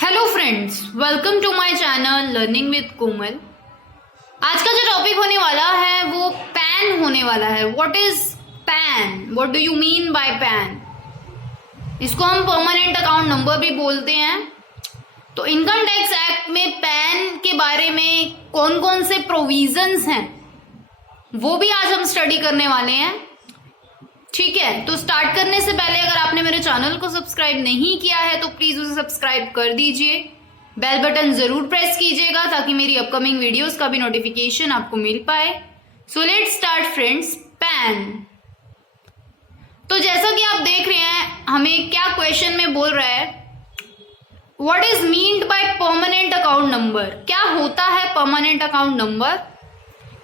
Hello friends, welcome to my channel learning with Komal. आज का जो टॉपिक होने वाला है वो पैन होने वाला है। What is pan? What do you mean by pan? इसको हम परमानेंट अकाउंट नंबर भी बोलते हैं। तो इनकम टैक्स एक्ट में पैन के बारे में कौन कौन से प्रोविजंस हैं वो भी आज हम स्टडी करने वाले हैं। ठीक है, तो स्टार्ट करने से पहले अगर आपने मेरे चैनल को सब्सक्राइब नहीं किया है तो प्लीज उसे सब्सक्राइब कर दीजिए। बेल बटन जरूर प्रेस कीजिएगा ताकि मेरी अपकमिंग वीडियोस का भी नोटिफिकेशन आपको मिल पाए। So let's start friends. Pan, तो जैसा कि आप देख रहे हैं हमें क्या क्वेश्चन में बोल रहा है, what is meant by permanent account number? क्या होता है permanent account number?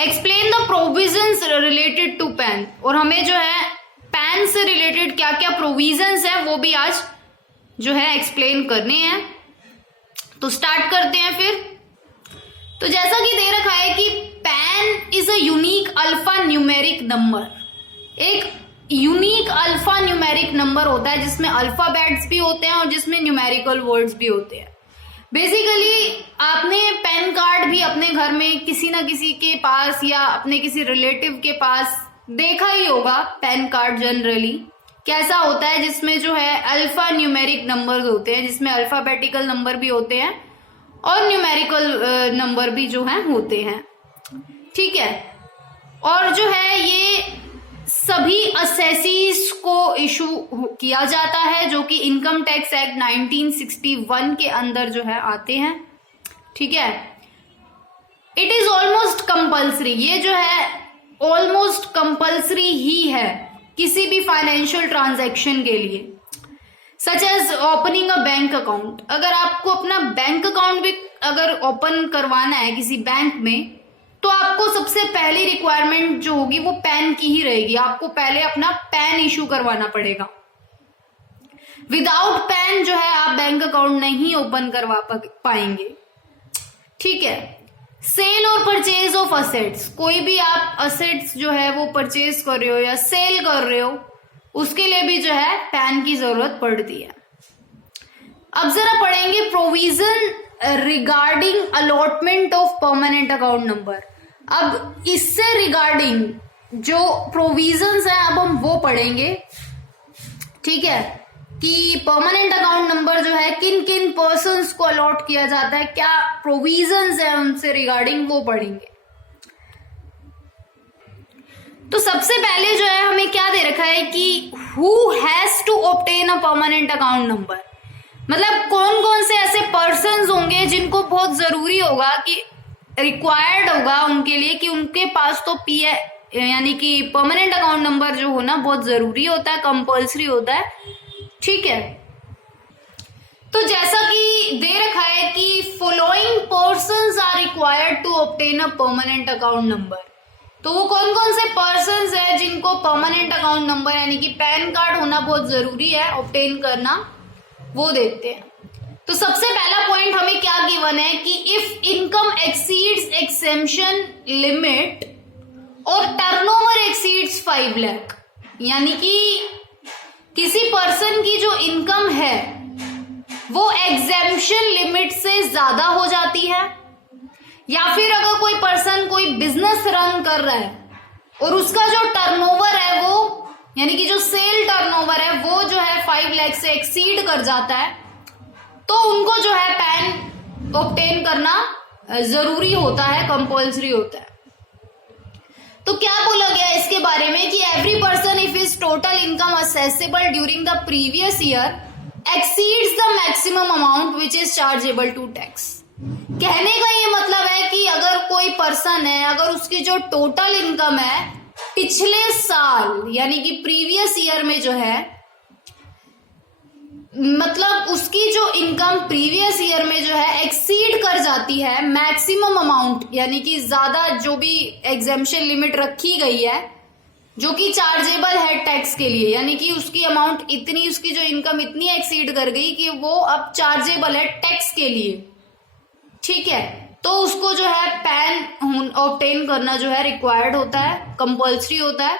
Explain the provisions related to PAN. और हमें जो है पैन से रिलेटेड क्या क्या प्रोविजंस है वो भी आज जो है एक्सप्लेन करने हैं। तो स्टार्ट करते हैं फिर। तो जैसा कि दे रखा है कि pan is a unique alpha numeric number. एक यूनिक अल्फा न्यूमेरिक नंबर होता है जिसमें अल्फाबेट्स भी होते हैं और जिसमें न्यूमेरिकल वर्ड्स भी होते हैं। बेसिकली आपने पैन कार्ड भी अपने घर में किसी ना किसी के पास या अपने किसी रिलेटिव के पास देखा ही होगा। पैन कार्ड जनरली कैसा होता है, जिसमें जो है अल्फा न्यूमेरिक नंबर्स होते हैं, जिसमें अल्फाबेटिकल नंबर भी होते हैं और न्यूमेरिकल नंबर भी जो है होते हैं। ठीक है, और जो है ये सभी असेसीज को इशू किया जाता है जो कि इनकम टैक्स एक्ट 1961 के अंदर जो है आते हैं। ठीक है, इट इज ऑलमोस्ट कंपल्सरी। ये जो है ऑलमोस्ट कंपल्सरी ही है किसी भी फाइनेंशियल ट्रांजैक्शन के लिए, such as opening a bank account. अगर आपको अपना बैंक अकाउंट भी अगर ओपन करवाना है किसी बैंक में तो आपको सबसे पहली रिक्वायरमेंट जो होगी वो पैन की ही रहेगी। आपको पहले अपना पैन इशू करवाना पड़ेगा। विदाउट पैन जो है आप बैंक अकाउंट नहीं ओपन करवा पाएंगे। ठीक है, सेल और परचेज ऑफ असेट्स, कोई भी आप असेट्स जो है वो परचेज कर रहे हो या सेल कर रहे हो उसके लिए भी जो है पैन की जरूरत पड़ती है। अब जरा पढ़ेंगे provision regarding allotment of permanent account number. अब इससे रिगार्डिंग जो प्रोविजंस हैं अब हम वो पढ़ेंगे। ठीक है, कि परमानेंट अकाउंट नंबर जो है किन किन पर्सन्स को अलॉट किया जाता है, क्या प्रोविजंस है उनसे रिगार्डिंग वो पढ़ेंगे। तो सबसे पहले जो है हमें क्या दे रखा है कि who has to obtain a permanent account number. मतलब कौन कौन से ऐसे पर्सन्स होंगे जिनको बहुत जरूरी होगा कि रिक्वायर्ड होगा उनके लिए कि उनके पास तो पीए यानी कि परमानेंट अकाउंट नंबर जो होना बहुत जरूरी होता है, कंपल्सरी होता है। ठीक है, तो जैसा कि दे रखा है कि following persons are required to obtain a permanent account number. तो वो कौन कौन से पर्सन्स है जिनको परमानेंट अकाउंट नंबर यानी कि पैन कार्ड होना बहुत जरूरी है ऑब्टेन करना, वो देखते हैं। तो सबसे पहला पॉइंट हमें क्या गिवन है कि if income exceeds exemption limit और टर्नओवर एक्सीड्स 5 लाख, यानी कि किसी पर्सन की जो इनकम है वो एग्जेम्पशन लिमिट से ज्यादा हो जाती है, या फिर अगर कोई पर्सन कोई बिजनेस रन कर रहा है और उसका जो टर्नओवर है वो यानी कि जो सेल टर्नओवर है वो जो है 5 लाख से एक्सीड कर जाता है, तो उनको जो है पैन ऑब्टेन करना जरूरी होता है, कंपल्सरी होता है। तो क्या बोला गया इसके बारे में कि every person if is total income assessable during the previous year exceeds the maximum amount which is chargeable to tax. कहने का ये मतलब है कि अगर कोई पर्सन है, अगर उसकी जो टोटल इनकम है पिछले साल यानी कि प्रीवियस ईयर में जो है, मतलब उसकी जो इनकम प्रीवियस ईयर में जो है एक्सीड कर जाती है मैक्सिमम अमाउंट, यानी कि ज्यादा जो भी एग्जेम्पशन लिमिट रखी गई है जो कि चार्जेबल है टैक्स के लिए, यानी कि उसकी अमाउंट इतनी, उसकी जो इनकम इतनी एक्सीड कर गई कि वो अब चार्जेबल है टैक्स के लिए। ठीक है, तो उसको जो है पैन ऑब्टेन करना जो है रिक्वायर्ड होता है, कंपल्सरी होता है।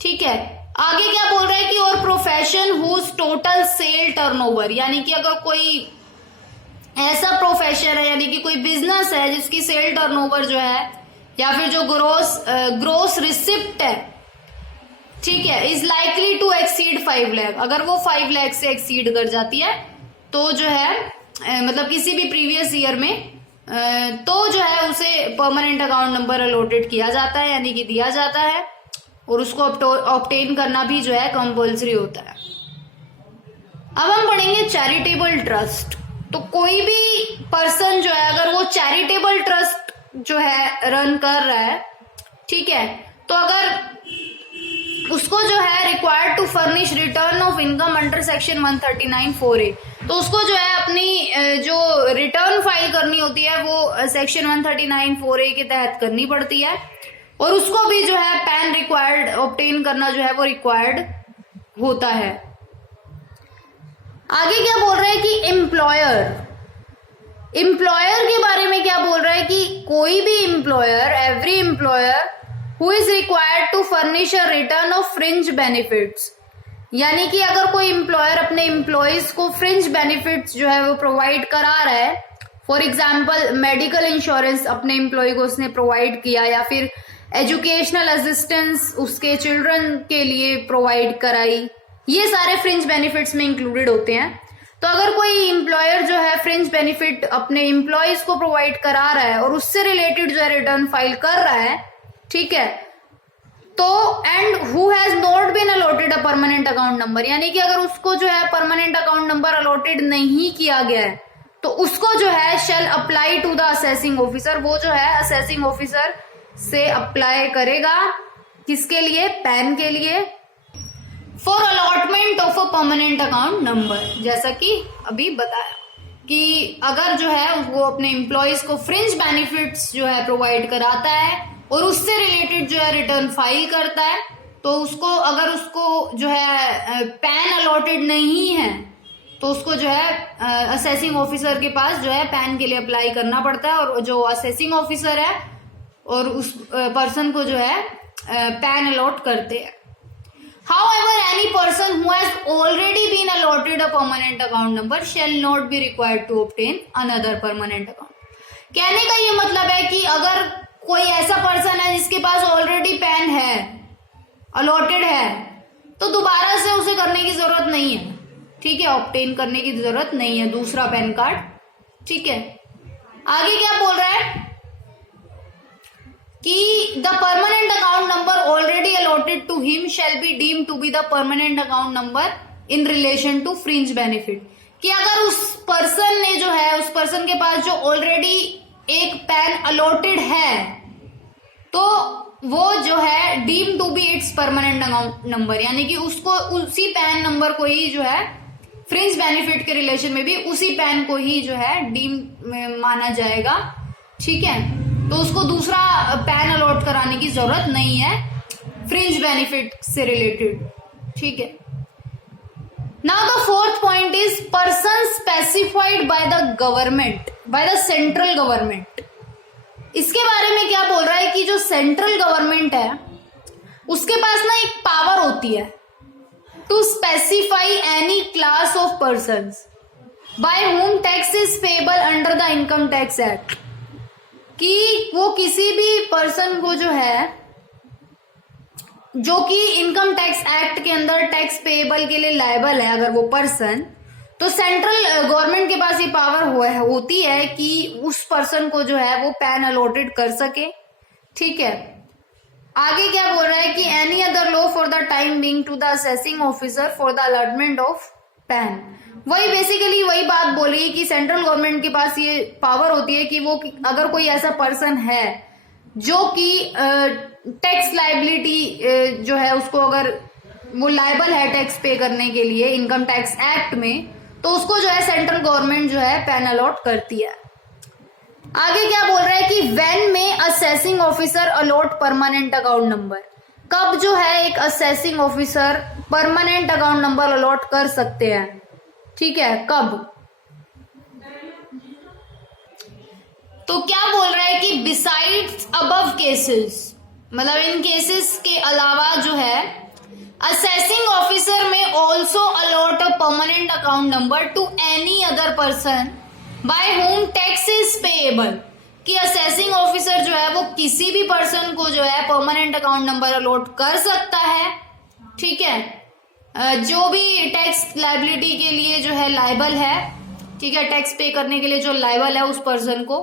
ठीक है, आगे क्या बोल रहा है कि और profession whose total sale turnover, यानी कि अगर कोई ऐसा प्रोफेशन है यानी कि कोई बिजनेस है जिसकी सेल टर्नओवर जो है या फिर जो ग्रोस रिसिप्ट है, ठीक है, is likely to exceed 5 lakh, अगर वो 5 लाख से एक्सीड कर जाती है तो जो है मतलब किसी भी प्रीवियस ईयर में तो जो है उसे परमानेंट अकाउंट नंबर अलॉटेड किया जाता है यानी कि दिया जाता है, और उसको ऑब्टेन करना भी जो है कंपल्सरी होता है। अब हम पढ़ेंगे चैरिटेबल ट्रस्ट। तो कोई भी पर्सन जो है अगर वो चैरिटेबल ट्रस्ट जो है रन कर रहा है, ठीक है, तो अगर उसको जो है required to furnish return of income under section 139(4)(a), तो उसको जो है अपनी जो रिटर्न फाइल करनी होती है वो सेक्शन 139(4)(a) के तहत करनी पड़ती है, और उसको भी जो है पैन रिक्वायर्ड ऑब्टेन करना जो है वो रिक्वायर्ड होता है। आगे क्या बोल रहा है कि एम्प्लॉयर के बारे में क्या बोल रहा है कि कोई भी employer, every employer who is required to furnish a return of fringe benefits, यानी कि अगर कोई एम्प्लॉयर अपने एम्प्लॉयज को फ्रिंज बेनिफिट्स जो है वो प्रोवाइड करा रहा है, फॉर एग्जाम्पल मेडिकल इंश्योरेंस अपने एम्प्लॉय को उसने प्रोवाइड किया, या फिर एजुकेशनल असिस्टेंस उसके चिल्ड्रन के लिए प्रोवाइड कराई, ये सारे फ्रिंज बेनिफिट्स में इंक्लूडेड होते हैं। तो अगर कोई एम्प्लॉयर जो है फ्रिंज बेनिफिट अपने एम्प्लॉयज को प्रोवाइड करा रहा है और उससे रिलेटेड जो है रिटर्न फाइल कर रहा है, ठीक है, तो and who has not been allotted a permanent account number, यानी कि अगर उसको जो है परमानेंट अकाउंट नंबर अलॉटेड नहीं किया गया है तो उसको जो है shall apply to the assessing officer, वो जो है असेसिंग ऑफिसर से अप्लाई करेगा, किसके लिए, पैन के लिए, for allotment of a permanent account number. जैसा कि अभी बताया कि अगर जो है वो अपने एम्प्लॉयज को फ्रिंज बेनिफिट्स जो है प्रोवाइड कराता है और उससे रिलेटेड जो है रिटर्न फाइल करता है, तो उसको अगर उसको जो है पैन अलॉटेड नहीं है तो उसको जो है असेसिंग ऑफिसर के पास जो है पैन के लिए अप्लाई करना पड़ता है, और जो असेसिंग ऑफिसर है और उस पर्सन को जो है पैन अलॉट करते हैं। However, any person who has already been allotted a permanent account number shall not be required to obtain another permanent account. कहने का ये मतलब है कि अगर कोई ऐसा पर्सन है जिसके पास ऑलरेडी पैन है, अलॉटेड है, तो दोबारा से उसे करने की जरूरत नहीं है, ठीक है, ऑब्टेन करने की जरूरत नहीं है दूसरा पैन कार्ड, ठीक है। आगे क्या बोल रहा है कि the permanent account number already allotted to him shall be deemed to be the permanent account number in relation to fringe benefit, कि अगर उस पर्सन ने जो है उस पर्सन के पास जो ऑलरेडी एक पैन अलॉटेड है तो वो जो है deem to be its permanent account number, यानी कि उसको उसी पैन नंबर को ही जो है फ्रिंज बेनिफिट के रिलेशन में भी उसी पैन को ही जो है डीम माना जाएगा, ठीक है, तो उसको दूसरा पैन अलॉट कराने की जरूरत नहीं है फ्रिंज बेनिफिट से रिलेटेड, ठीक है। Now the fourth point is person specified by the government, by the central government. इसके बारे में क्या बोल रहा है कि जो सेंट्रल गवर्नमेंट है उसके पास ना एक पावर होती है to specify any class of persons by whom tax is payable under the income tax act, कि वो किसी भी पर्सन को जो है जो कि इनकम टैक्स एक्ट के अंदर टैक्स पेएबल के लिए लायबल है अगर वो पर्सन, तो सेंट्रल गवर्नमेंट के पास ये पावर होती है कि उस पर्सन को जो है वो पैन अलॉटेड कर सके, ठीक है। आगे क्या बोल रहा है कि any other law for the time being to the assessing officer for the allotment of PAN, वही बेसिकली वही बात बोल रही है कि सेंट्रल गवर्नमेंट के पास ये पावर होती है कि वो अगर कोई ऐसा पर्सन है जो कि टैक्स लाइबिलिटी जो है उसको अगर वो लायबल है टैक्स पे करने के लिए इनकम टैक्स एक्ट में, तो उसको जो है सेंट्रल गवर्नमेंट जो है पैन अलॉट करती है। आगे क्या बोल रहा है कि when may assessing officer allot permanent account number, कब जो है एक assessing officer permanent account number allot कर सकते हैं, ठीक है, कब। तो क्या बोल रहा है कि बिसाइड्स अबव केसेस, मतलब इन केसेस के अलावा जो है assessing officer may also allot a permanent account number to any other person by whom tax is payable, कि असेसिंग ऑफिसर जो है वो किसी भी पर्सन को जो है परमानेंट अकाउंट नंबर अलॉट कर सकता है, ठीक है, जो भी टैक्स लाइबिलिटी के लिए जो है लाइबल है, ठीक है, टैक्स पे करने के लिए जो लाइबल है उस पर्सन को,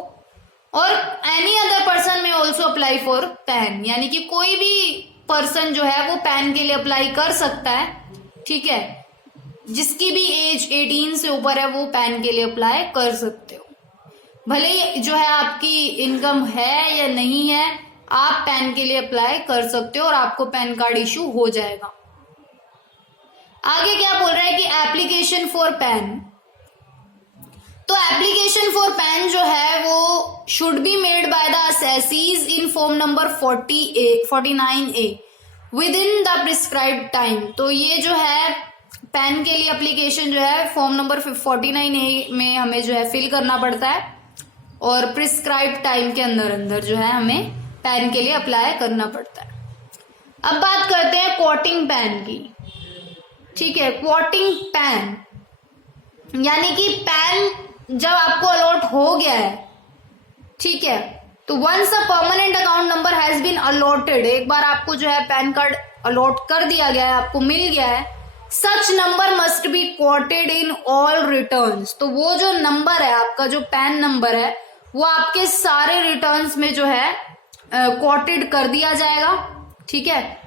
और एनी अदर पर्सन में ऑल्सो अप्लाई फॉर पैन, यानी कि कोई भी पर्सन जो है वो पैन के लिए अप्लाई कर सकता है, ठीक है, जिसकी भी एज 18 से ऊपर है वो पैन के लिए अप्लाई कर सकते हो। भले ही जो है आपकी इनकम है या नहीं है, आप पैन के लिए अप्लाई कर सकते हो और आपको पैन कार्ड इशू हो जाएगा। आगे क्या बोल रहा है कि एप्लीकेशन फॉर पैन, तो एप्लीकेशन फॉर पैन जो है वो should be made by the assessees in form number 49A with in the prescribed time. तो ये जो है पैन के लिए एप्लीकेशन जो है फॉर्म नंबर 49A में हमें जो है फिल करना पड़ता है और प्रिस्क्राइब्ड टाइम के अंदर अंदर जो है हमें पैन के लिए अप्लाई करना पड़ता है। अब बात करते हैं क्वोटिंग पैन की, ठीक है। क्वोटिंग पैन यानी कि पैन जब आपको अलॉट हो गया है, ठीक है, तो once a permanent account number has been allotted, एक बार आपको जो है पैन कार्ड अलॉट कर दिया गया है, आपको मिल गया है, such number must be quoted in all returns. तो वो जो नंबर है आपका, जो पैन नंबर है, वो आपके सारे रिटर्न्स में जो है क्वोटेड कर दिया जाएगा, ठीक है,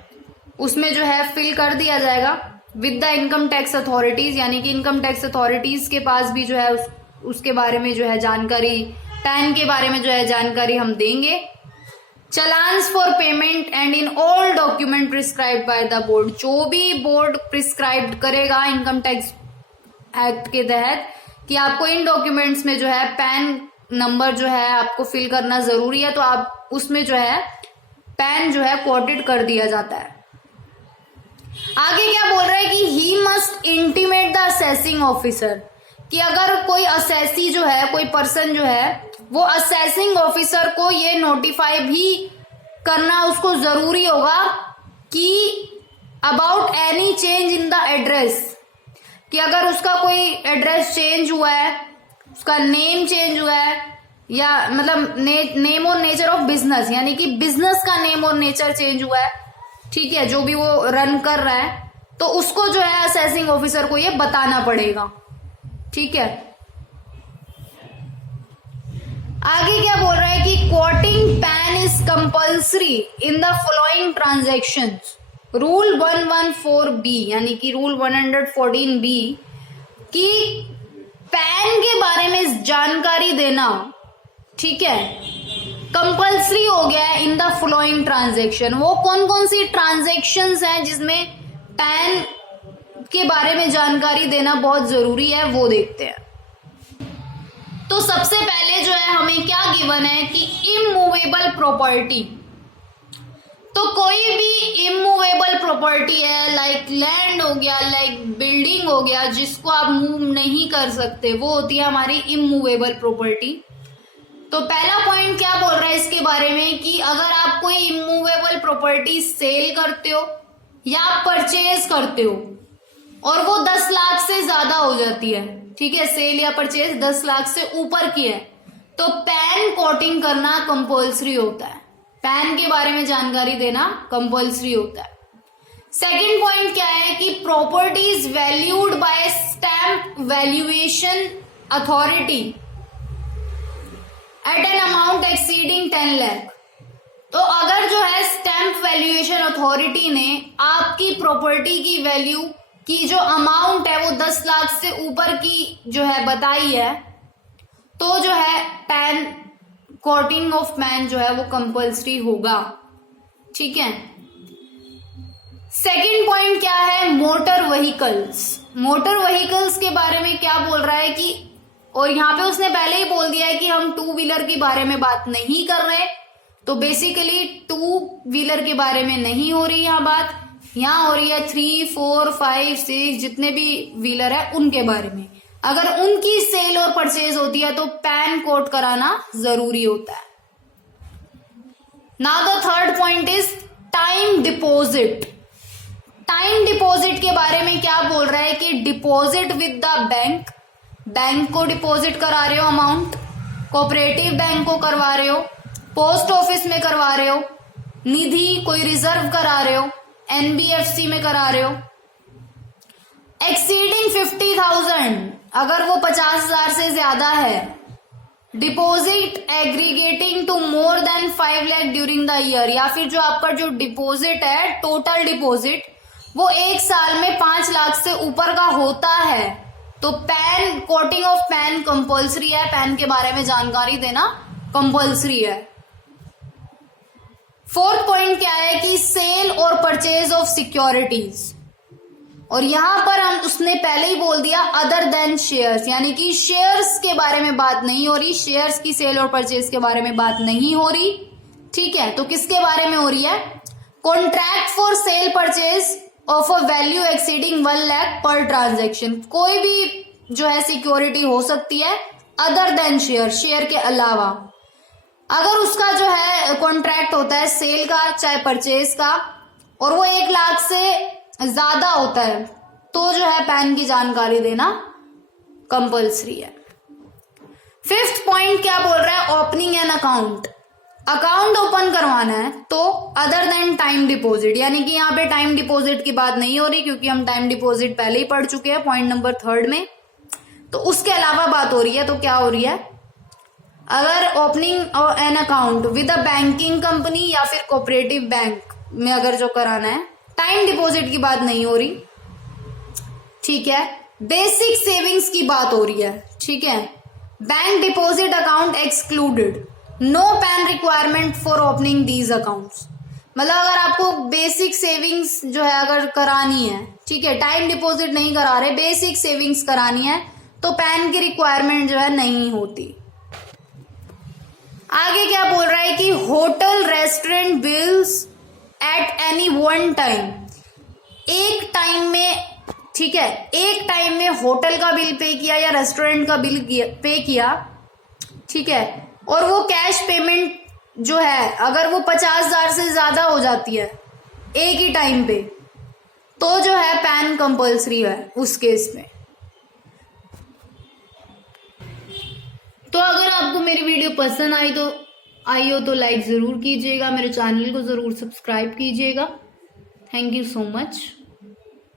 उसमें जो है फिल कर दिया जाएगा with the income tax authorities, यानी कि इनकम टैक्स अथॉरिटीज के पास भी जो है उसके बारे में जो है जानकारी, पैन के बारे में जो है जानकारी हम देंगे। Challans for payment and in all document prescribed by the board, जो भी बोर्ड प्रिस्क्राइब्ड करेगा इनकम टैक्स एक्ट के तहत कि आपको इन डॉक्यूमेंट्स में जो है पैन नंबर जो है आपको फिल करना जरूरी है, तो आप उसमें जो है पैन जो है क्वोटेड कर दिया जाता है। आगे क्या बोल रहा है कि he must intimate the assessing officer, कि अगर कोई असेसी जो है, कोई पर्सन जो है, वो असेसिंग ऑफिसर को ये नोटिफाई भी करना उसको जरूरी होगा कि about any change in the address, कि अगर उसका कोई एड्रेस चेंज हुआ है, उसका नेम चेंज हुआ है, या मतलब नेम और नेचर ऑफ बिजनेस, यानी कि बिजनेस का नेम और नेचर चेंज हुआ है, ठीक है, जो भी वो रन कर रहा है, तो उसको जो है असेसिंग ऑफिसर को ये बताना पड़ेगा, ठीक है। आगे क्या बोल रहा है कि quoting PAN is compulsory in the following transactions. Rule 114B यानी कि रूल 114B कि पैन के बारे में जानकारी देना, ठीक है, कंपल्सरी हो गया है इन द फॉलोइंग ट्रांजैक्शन। वो कौन कौन सी ट्रांजैक्शंस हैं जिसमें पैन के बारे में जानकारी देना बहुत जरूरी है, वो देखते हैं। तो सबसे पहले जो है हमें क्या गिवन है कि इमूवेबल प्रॉपर्टी, तो कोई भी इमूवेबल प्रॉपर्टी है, लाइक लैंड हो गया, लाइक बिल्डिंग हो गया, जिसको आप मूव नहीं कर सकते, वो होती है हमारी इमूवेबल प्रॉपर्टी। तो पहला पॉइंट क्या बोल रहा है इसके बारे में कि अगर आप कोई इमूवेबल प्रॉपर्टी सेल करते हो या परचेज करते हो और वो 10 लाख से ज्यादा हो जाती है, ठीक है, सेल या परचेज 10 लाख से ऊपर की है, तो पैन कोटिंग करना कंपल्सरी होता है, पैन के बारे में जानकारी देना कंपल्सरी होता है। सेकंड पॉइंट क्या है कि property is valued by stamp valuation authority at an amount exceeding 10 lakh. तो अगर जो है स्टैम्प वैल्यूएशन अथॉरिटी ने आपकी प्रॉपर्टी की वैल्यू की जो अमाउंट है वो 10 लाख से ऊपर की जो है बताई है, तो जो है पैन कोटिंग ऑफ पैन जो है वो कंपल्सरी होगा, ठीक है। सेकंड पॉइंट क्या है, मोटर व्हीकल्स। मोटर व्हीकल्स के बारे में क्या बोल रहा है कि, और यहाँ पे उसने पहले ही बोल दिया है कि हम 2 व्हीलर के बारे में बात नहीं कर रहे, तो बेसिकली 2 व्हीलर के बारे में नहीं हो रही यहाँ बात, यहाँ हो रही है 3, 4, 5, 6 जितने भी व्हीलर है उनके बारे में। अगर उनकी सेल और परचेज होती है तो पैन कोट कराना जरूरी होता है। Now the third point is time deposit. Time deposit के बारे में क्या बोल रहा है कि deposit with the bank bank को डिपॉजिट करा रहे हो अमाउंट, कोऑपरेटिव बैंक को करवा रहे हो, पोस्ट ऑफिस में करवा रहे हो, निधि कोई रिजर्व करा रहे हो, एनबीएफसी में करा रहे हो। एक्सीडिंग 50,000, अगर वो 50,000 से ज्यादा है। Deposit aggregating to more than 5 lakh during the year, या फिर जो आपका जो डिपॉजिट है, टोटल डिपॉजिट, वो एक साल में 5 लाख से ऊपर का होता है, तो pan, coating of pan compulsory है। पैन के बारे में जानकारी देना कंपल्सरी है। फोर्थ पॉइंट क्या है कि सेल और परचेज ऑफ सिक्योरिटीज, और यहां पर हम उसने पहले ही बोल दिया अदर देन शेयर्स, यानी कि शेयर्स के बारे में बात नहीं हो रही, शेयर्स की सेल और परचेज के बारे में बात नहीं हो रही। ठीक है, तो किसके बारे में हो रही है? Contract for sale purchase of a value exceeding 1 lakh per transaction, कोई भी जो है सिक्योरिटी हो सकती है अदर देन शेयर, शेयर के अलावा। अगर उसका जो है कॉन्ट्रैक्ट होता है सेल का चाहे परचेज का, और वो 1 लाख से ज्यादा होता है, तो जो है पैन की जानकारी देना कंपल्सरी है। फिफ्थ पॉइंट क्या बोल रहा है? Opening an account, account open करवाना है तो अदर देन टाइम डिपॉजिट, यानी कि यहाँ पे टाइम डिपॉजिट की बात नहीं हो रही, क्योंकि हम टाइम डिपॉजिट पहले ही पढ़ चुके हैं पॉइंट नंबर 3 में, तो उसके अलावा बात हो रही है। तो क्या हो रही है? अगर opening an account with a banking company या फिर कोऑपरेटिव बैंक में अगर जो कराना है, टाइम डिपॉजिट की बात नहीं हो रही। ठीक है, बेसिक सेविंग्स की बात हो रही है। ठीक है, bank deposit account excluded, no PAN requirement for opening these accounts, मतलब अगर आपको बेसिक सेविंग्स जो है अगर करानी है, ठीक है, टाइम डिपॉजिट नहीं करा रहे, बेसिक सेविंग्स करानी है, तो पैन की रिक्वायरमेंट जो है नहीं होती। आगे क्या बोल रहा है कि hotel restaurant bills at any one time, एक टाइम में, ठीक है, एक टाइम में होटल का बिल पे किया या रेस्टोरेंट का बिल पे किया, ठीक है, और वो कैश पेमेंट जो है अगर वो 50,000 से ज्यादा हो जाती है एक ही टाइम पे, तो जो है पैन कंपल्सरी है उस केस में। तो अगर आपको मेरी वीडियो पसंद आई हो तो लाइक जरूर कीजिएगा, मेरे चैनल को जरूर सब्सक्राइब कीजिएगा। Thank you so much.